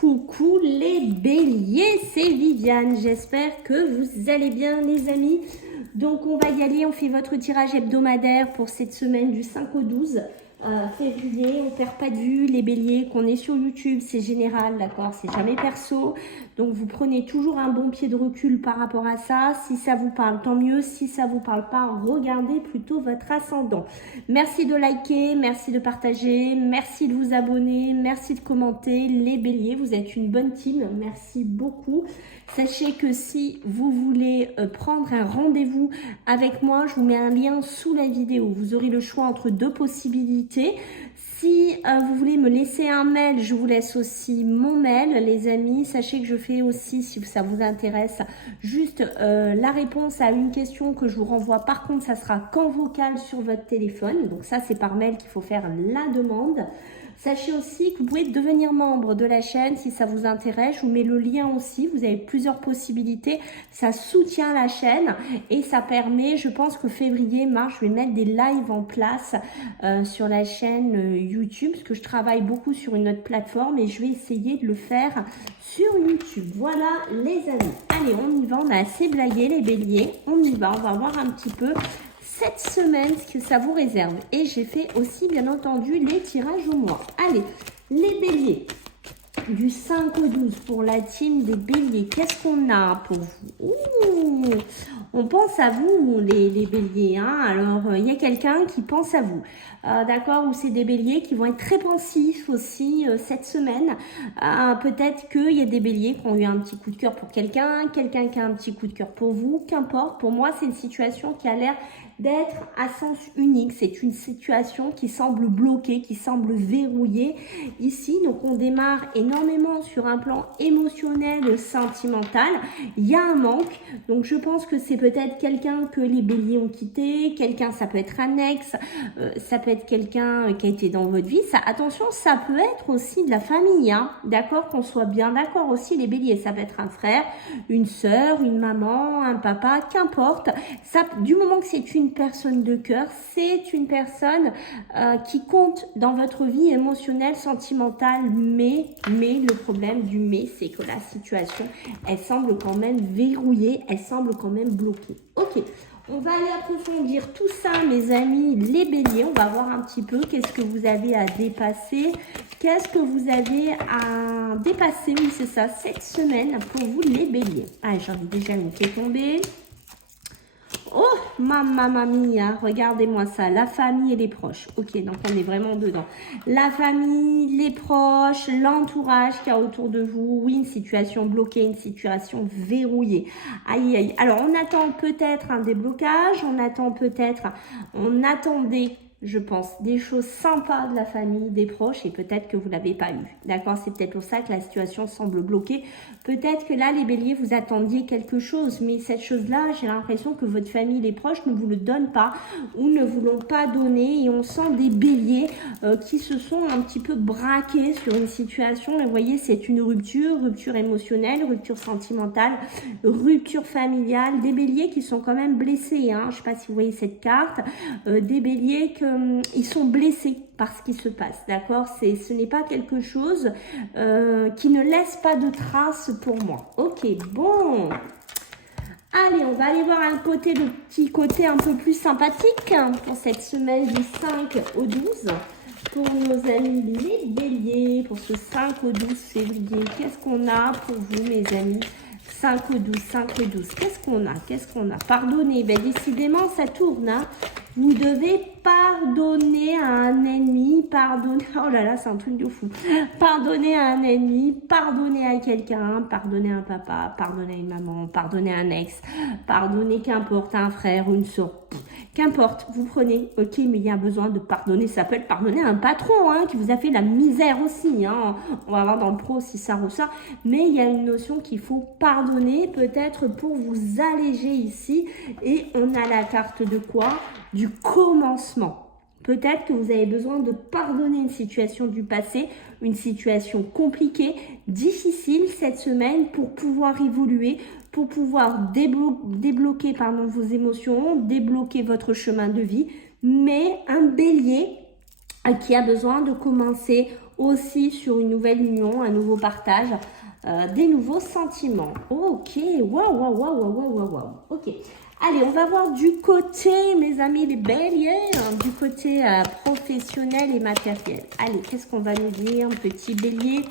Coucou les béliers, c'est Viviane, j'espère que vous allez bien les amis. Donc on va y aller, on fait votre tirage hebdomadaire pour cette semaine du 5 au 12 février. On perd pas de vue les béliers, qu'on est sur YouTube, c'est général, d'accord, c'est jamais perso. Donc vous prenez toujours un bon pied de recul par rapport à ça. Si ça vous parle, tant mieux. Si ça vous parle pas, regardez plutôt votre ascendant. Merci de liker, merci de partager, merci de vous abonner, merci de commenter. Les béliers, vous êtes une bonne team, merci beaucoup. Sachez que si vous voulez prendre un rendez-vous avec moi, je vous mets un lien sous la vidéo. Vous aurez le choix entre deux possibilités. Si vous voulez me laisser un mail, je vous laisse aussi mon mail, les amis. Sachez que je fais aussi, si ça vous intéresse, juste la réponse à une question que je vous renvoie. Par contre, ça sera qu'en vocal sur votre téléphone. Donc ça, c'est par mail qu'il faut faire la demande. Sachez aussi que vous pouvez devenir membre de la chaîne si ça vous intéresse. Je vous mets le lien aussi. Vous avez plusieurs possibilités. Ça soutient la chaîne et ça permet, je pense que février, mars, je vais mettre des lives en place sur la chaîne YouTube parce que je travaille beaucoup sur une autre plateforme et je vais essayer de le faire sur YouTube. Voilà les amis. Allez, on y va. On a assez blagué les béliers. On y va. On va voir un petit peu cette semaine ce que ça vous réserve. Et j'ai fait aussi bien entendu les tirages au mois. Allez, les béliers du 5 au 12 pour la team des béliers. Qu'est-ce qu'on a pour vous? Ouh, on pense à vous les béliers. Hein. Alors, il y a quelqu'un qui pense à vous. D'accord, ou c'est des béliers qui vont être très pensifs aussi cette semaine. Peut-être qu'il y a des béliers qui ont eu un petit coup de cœur pour quelqu'un qui a un petit coup de cœur pour vous, qu'importe. Pour moi, c'est une situation qui a l'air d'être à sens unique. C'est une situation qui semble bloquée, qui semble verrouillée ici. Donc, on démarre énormément sur un plan émotionnel, sentimental. Il y a un manque. Donc, je pense que c'est peut-être quelqu'un que les béliers ont quitté. Quelqu'un, ça peut être un ex. Ça peut être quelqu'un qui a été dans votre vie. Ça, attention, ça peut être aussi de la famille. Hein. D'accord, qu'on soit bien d'accord aussi les béliers. Ça peut être un frère, une sœur, une maman, un papa, qu'importe. Ça, du moment que c'est une personne de cœur, c'est une personne qui compte dans votre vie émotionnelle, sentimentale, mais le problème du mais, c'est que la situation, elle semble quand même verrouillée, elle semble quand même bloquée. Ok, on va aller approfondir tout ça, mes amis, les béliers. On va voir un petit peu qu'est-ce que vous avez à dépasser, qu'est-ce que vous avez à dépasser, oui c'est ça, cette semaine pour vous les béliers. Ah, j'en ai déjà une qui est tombée. Oh, mamma mia, regardez-moi ça, la famille et les proches. Ok, donc on est vraiment dedans. La famille, les proches, l'entourage qu'il y a autour de vous. Oui, une situation bloquée, une situation verrouillée. Aïe, aïe. Alors, on attend peut-être un déblocage, on attendait, je pense, des choses sympas de la famille, des proches, et peut-être que vous ne l'avez pas eu. D'accord, c'est peut-être pour ça que la situation semble bloquée. Peut-être que là, les béliers, vous attendiez quelque chose, mais cette chose-là, j'ai l'impression que votre famille, les proches ne vous le donnent pas ou ne vous l'ont pas donné, et on sent des béliers qui se sont un petit peu braqués sur une situation. Et vous voyez, c'est une rupture émotionnelle, rupture sentimentale, rupture familiale, des béliers qui sont quand même blessés. Hein. Je ne sais pas si vous voyez cette carte, des béliers ils sont blessés par ce qui se passe, d'accord? Ce n'est pas quelque chose qui ne laisse pas de traces pour moi. Ok, bon. Allez, on va aller voir le petit côté un peu plus sympathique pour cette semaine du 5 au 12. Pour nos amis les béliers, pour ce 5 au 12 février, qu'est-ce qu'on a pour vous, mes amis? 5 au 12, 5 au 12. Qu'est-ce qu'on a? Pardonnez. Ben, décidément, ça tourne. Hein. Vous devez pardonner à un ennemi. Oh là là, c'est un truc de fou. Pardonner à un ennemi, pardonner à quelqu'un, pardonner à un papa, pardonner à une maman, pardonner à un ex, pardonner qu'importe à un frère ou une soeur. Qu'importe, vous prenez, ok, mais il y a besoin de pardonner. Ça peut être pardonner à un patron qui vous a fait la misère aussi. Hein. On va voir dans le pro si ça ressort. Mais il y a une notion qu'il faut pardonner, peut-être pour vous alléger ici. Et on a la carte de quoi? Du commencement. Peut-être que vous avez besoin de pardonner une situation du passé, une situation compliquée, difficile cette semaine pour pouvoir évoluer, pour pouvoir débloquer vos émotions, débloquer votre chemin de vie. Mais un bélier qui a besoin de commencer aussi sur une nouvelle union, un nouveau partage, des nouveaux sentiments. Ok, waouh, waouh, waouh, waouh, waouh, waouh. Ok. Allez, on va voir du côté, mes amis les béliers, hein, du côté professionnel et matériel. Allez, qu'est-ce qu'on va nous dire, petit bélier?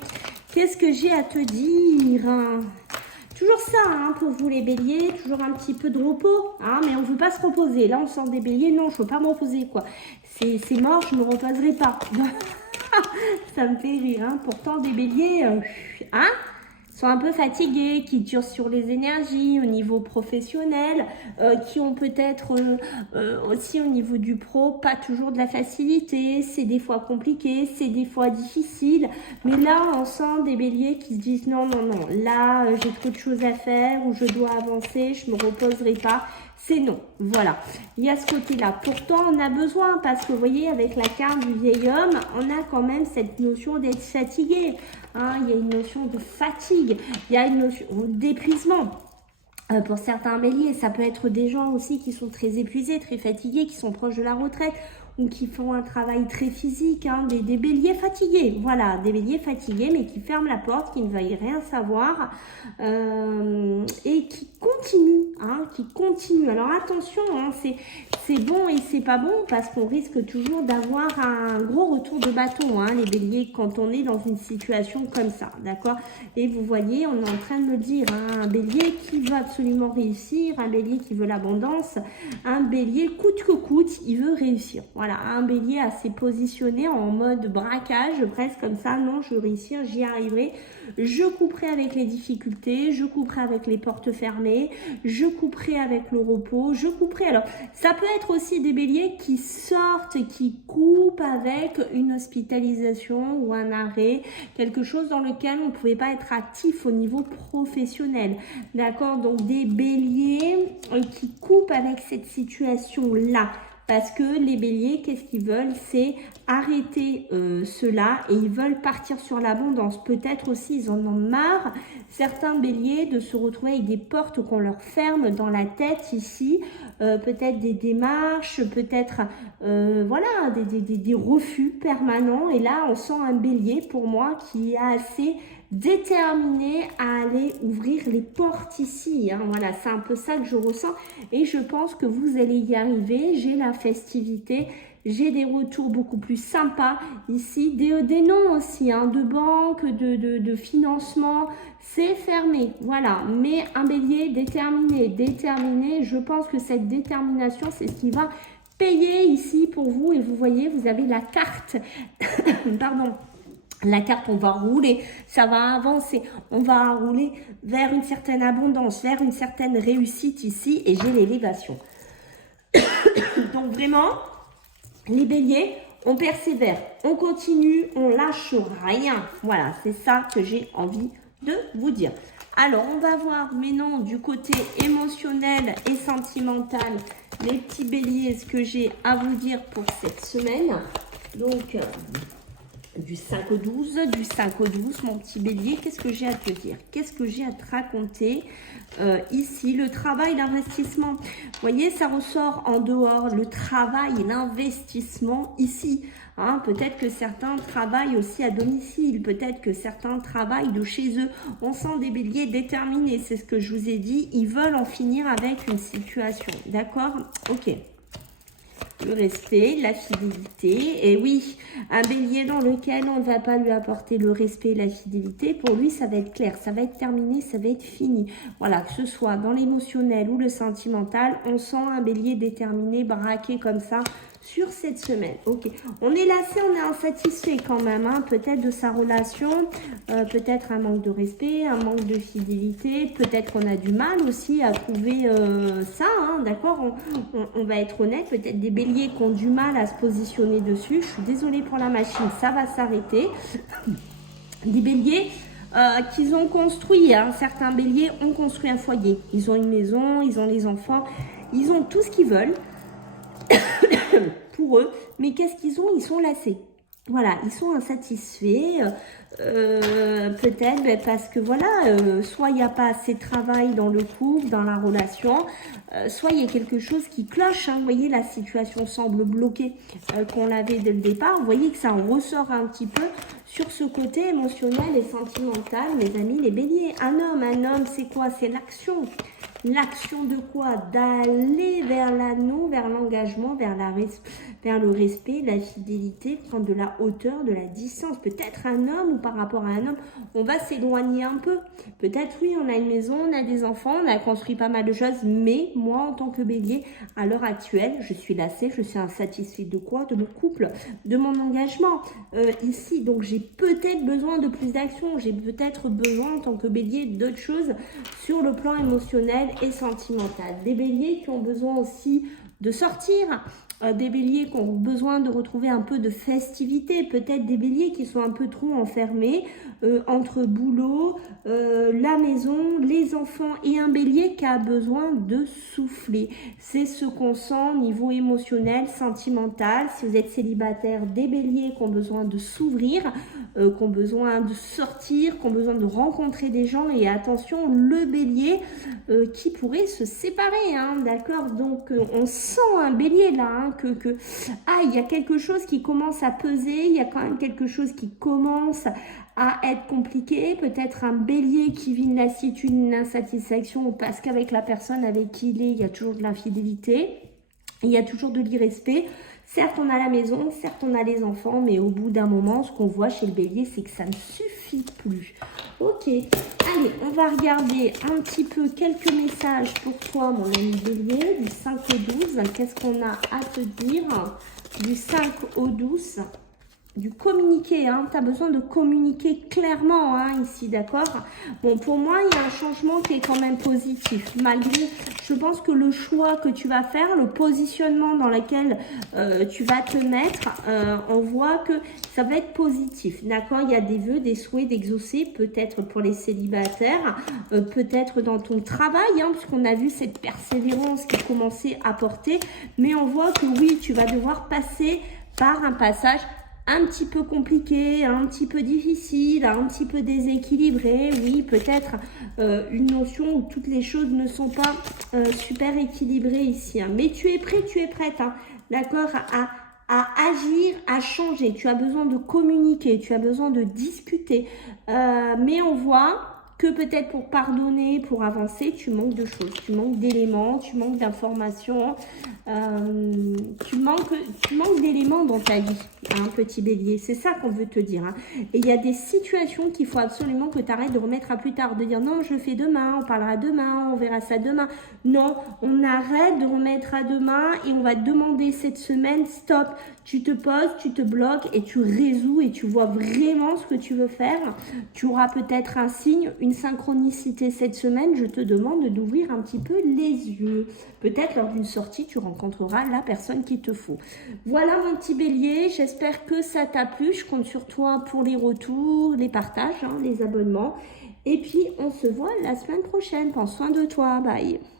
Qu'est-ce que j'ai à te dire, hein? Toujours ça, hein, pour vous les béliers, toujours un petit peu de repos, hein, mais on ne veut pas se reposer. Là, on sent des béliers, non, je ne veux pas me reposer, quoi. C'est mort, je ne me reposerai pas. Ça me fait rire, hein. Pourtant, des béliers, hein, sont un peu fatigués, qui durent sur les énergies au niveau professionnel, qui ont peut-être aussi au niveau du pro pas toujours de la facilité, c'est des fois compliqué, c'est des fois difficile, mais là on sent des béliers qui se disent non, non, non, là j'ai trop de choses à faire ou je dois avancer, je me reposerai pas. C'est non, voilà. Il y a ce côté-là. Pourtant, on a besoin, parce que vous voyez, avec la carte du vieil homme, on a quand même cette notion d'être fatigué. Hein, il y a une notion de fatigue, il y a une notion d'épuisement. Pour certains béliers, ça peut être des gens aussi qui sont très épuisés, très fatigués, qui sont proches de la retraite ou qui font un travail très physique, hein, des béliers fatigués, voilà, des béliers fatigués mais qui ferment la porte, qui ne veulent rien savoir et qui continuent, Alors attention, hein, c'est bon et c'est pas bon parce qu'on risque toujours d'avoir un gros retour de bâton, hein, les béliers, quand on est dans une situation comme ça, d'accord? Et vous voyez, on est en train de me dire, hein, un bélier qui veut absolument réussir, un bélier qui veut l'abondance, un bélier coûte que coûte, il veut réussir. Voilà, un bélier assez positionné en mode braquage, presque comme ça, non, je veux réussir, j'y arriverai, je couperai avec les difficultés, je couperai avec les portes fermées, je couperai avec le repos, je couperai. Alors, ça peut être aussi des béliers qui sortent, qui coupent avec une hospitalisation ou un arrêt, quelque chose dans lequel on ne pouvait pas être actif au niveau professionnel, d'accord? Donc, des béliers qui coupent avec cette situation-là. Parce que les béliers, qu'est-ce qu'ils veulent? C'est arrêter cela et ils veulent partir sur l'abondance. Peut-être aussi, ils en ont marre, certains béliers, de se retrouver avec des portes qu'on leur ferme dans la tête ici. Peut-être des démarches, peut-être voilà, des refus permanents. Et là, on sent un bélier, pour moi, qui est assez déterminé à aller ouvrir les portes ici, hein. Voilà, c'est un peu ça que je ressens et je pense que vous allez y arriver. J'ai la festivité, j'ai des retours beaucoup plus sympas ici, des noms aussi, hein, de banque, de financement, c'est fermé, voilà, mais un bélier déterminé, je pense que cette détermination, c'est ce qui va payer ici pour vous. Et vous voyez, vous avez la carte, pardon, la carte, on va rouler, ça va avancer, on va rouler vers une certaine abondance, vers une certaine réussite ici, et j'ai l'élévation. Donc vraiment, les béliers, on persévère, on continue, on lâche rien. Voilà, c'est ça que j'ai envie de vous dire. Alors, on va voir maintenant du côté émotionnel et sentimental, les petits béliers, ce que j'ai à vous dire pour cette semaine. Donc, du 5 au 12, du 5 au 12, mon petit bélier, qu'est-ce que j'ai à te dire? Qu'est-ce que j'ai à te raconter ici? Le travail, l'investissement. Vous voyez, ça ressort en dehors, le travail et l'investissement ici. Hein, peut-être que certains travaillent aussi à domicile, peut-être que certains travaillent de chez eux. On sent des béliers déterminés, c'est ce que je vous ai dit. Ils veulent en finir avec une situation. D'accord? Ok. Le respect, la fidélité, et oui, un bélier dans lequel on ne va pas lui apporter le respect et la fidélité, pour lui ça va être clair, ça va être terminé, ça va être fini. Voilà, que ce soit dans l'émotionnel ou le sentimental, on sent un bélier déterminé, braqué comme ça sur cette semaine. Ok, on est lassé, on est insatisfait quand même, hein, peut-être de sa relation, peut-être un manque de respect, un manque de fidélité, peut-être qu'on a du mal aussi à trouver ça, hein, d'accord, on va être honnête, peut-être des béliers qui ont du mal à se positionner dessus. Je suis désolée pour la machine, ça va s'arrêter. Des béliers qu'ils ont construit, hein, certains béliers ont construit un foyer, ils ont une maison, ils ont les enfants, ils ont tout ce qu'ils veulent pour eux, mais qu'est-ce qu'ils ont? Ils sont lassés. Voilà, ils sont insatisfaits, peut-être parce que voilà, soit il n'y a pas assez de travail dans le couple, dans la relation, soit il y a quelque chose qui cloche, hein. Vous voyez, la situation semble bloquée qu'on avait dès le départ. Vous voyez que ça en ressort un petit peu sur ce côté émotionnel et sentimental, mes amis, les béliers. Un homme, c'est quoi? C'est l'action. L'action de quoi? D'aller vers l'anneau, vers l'engagement, vers le respect, la fidélité, prendre de la hauteur, de la distance. Peut-être un homme ou par rapport à un homme, on va s'éloigner un peu. Peut-être oui, on a une maison, on a des enfants, on a construit pas mal de choses, mais moi en tant que bélier, à l'heure actuelle, je suis lassée, je suis insatisfaite de quoi? De mon couple, de mon engagement ici. Donc j'ai peut-être besoin de plus d'action, j'ai peut-être besoin en tant que bélier d'autres choses sur le plan émotionnel et sentimental. Des béliers qui ont besoin aussi de sortir, des béliers qui ont besoin de retrouver un peu de festivité, peut-être des béliers qui sont un peu trop enfermés entre boulot, la maison, les enfants et un bélier qui a besoin de souffler. C'est ce qu'on sent au niveau émotionnel, sentimental. Si vous êtes célibataire, des béliers qui ont besoin de s'ouvrir, qui ont besoin de sortir, qui ont besoin de rencontrer des gens. Et attention, le bélier qui pourrait se séparer, hein, d'accord? Donc on sent un bélier là, hein, il y a quelque chose qui commence à peser, il y a quand même quelque chose qui commence à être compliqué, peut-être un bélier qui vit une lassitude, une insatisfaction parce qu'avec la personne avec qui il y a toujours de l'infidélité, il y a toujours de l'irrespect. Certes, on a la maison, certes, on a les enfants, mais au bout d'un moment, ce qu'on voit chez le bélier, c'est que ça ne suffit plus. Ok, allez, on va regarder un petit peu quelques messages pour toi, mon ami bélier, du 5 au 12. Qu'est-ce qu'on a à te dire du 5 au 12? Du communiquer, hein. Tu as besoin de communiquer clairement, hein, ici, d'accord? Bon, pour moi, il y a un changement qui est quand même positif. Malgré, je pense que le choix que tu vas faire, le positionnement dans lequel tu vas te mettre, on voit que ça va être positif, d'accord? Il y a des vœux, des souhaits d'exaucer, peut-être pour les célibataires, peut-être dans ton travail, hein, puisqu'on a vu cette persévérance qui commençait à porter, mais on voit que oui, tu vas devoir passer par un passage un petit peu compliqué, un petit peu difficile, un petit peu déséquilibré. Oui, peut-être une notion où toutes les choses ne sont pas super équilibrées ici. Hein. Mais tu es prêt, tu es prête, hein, d'accord, à agir, à changer. Tu as besoin de communiquer, tu as besoin de discuter. Mais on voit que peut-être pour pardonner, pour avancer, tu manques de choses, tu manques d'éléments, tu manques d'informations, tu manques d'éléments dans ta vie, hein, petit bélier. C'est ça qu'on veut te dire. Hein. Et il y a des situations qu'il faut absolument que tu arrêtes de remettre à plus tard, de dire non, je le fais demain, on parlera demain, on verra ça demain. Non, on arrête de remettre à demain et on va te demander cette semaine, stop, tu te poses, tu te bloques et tu résous et tu vois vraiment ce que tu veux faire. Tu auras peut-être un signe, une synchronicité cette semaine. Je te demande d'ouvrir un petit peu les yeux. Peut-être lors d'une sortie, tu rencontreras la personne qu'il te faut. Voilà mon petit bélier, j'espère que ça t'a plu. Je compte sur toi pour les retours, les partages, hein, les abonnements. Et puis, on se voit la semaine prochaine. Prends soin de toi. Bye.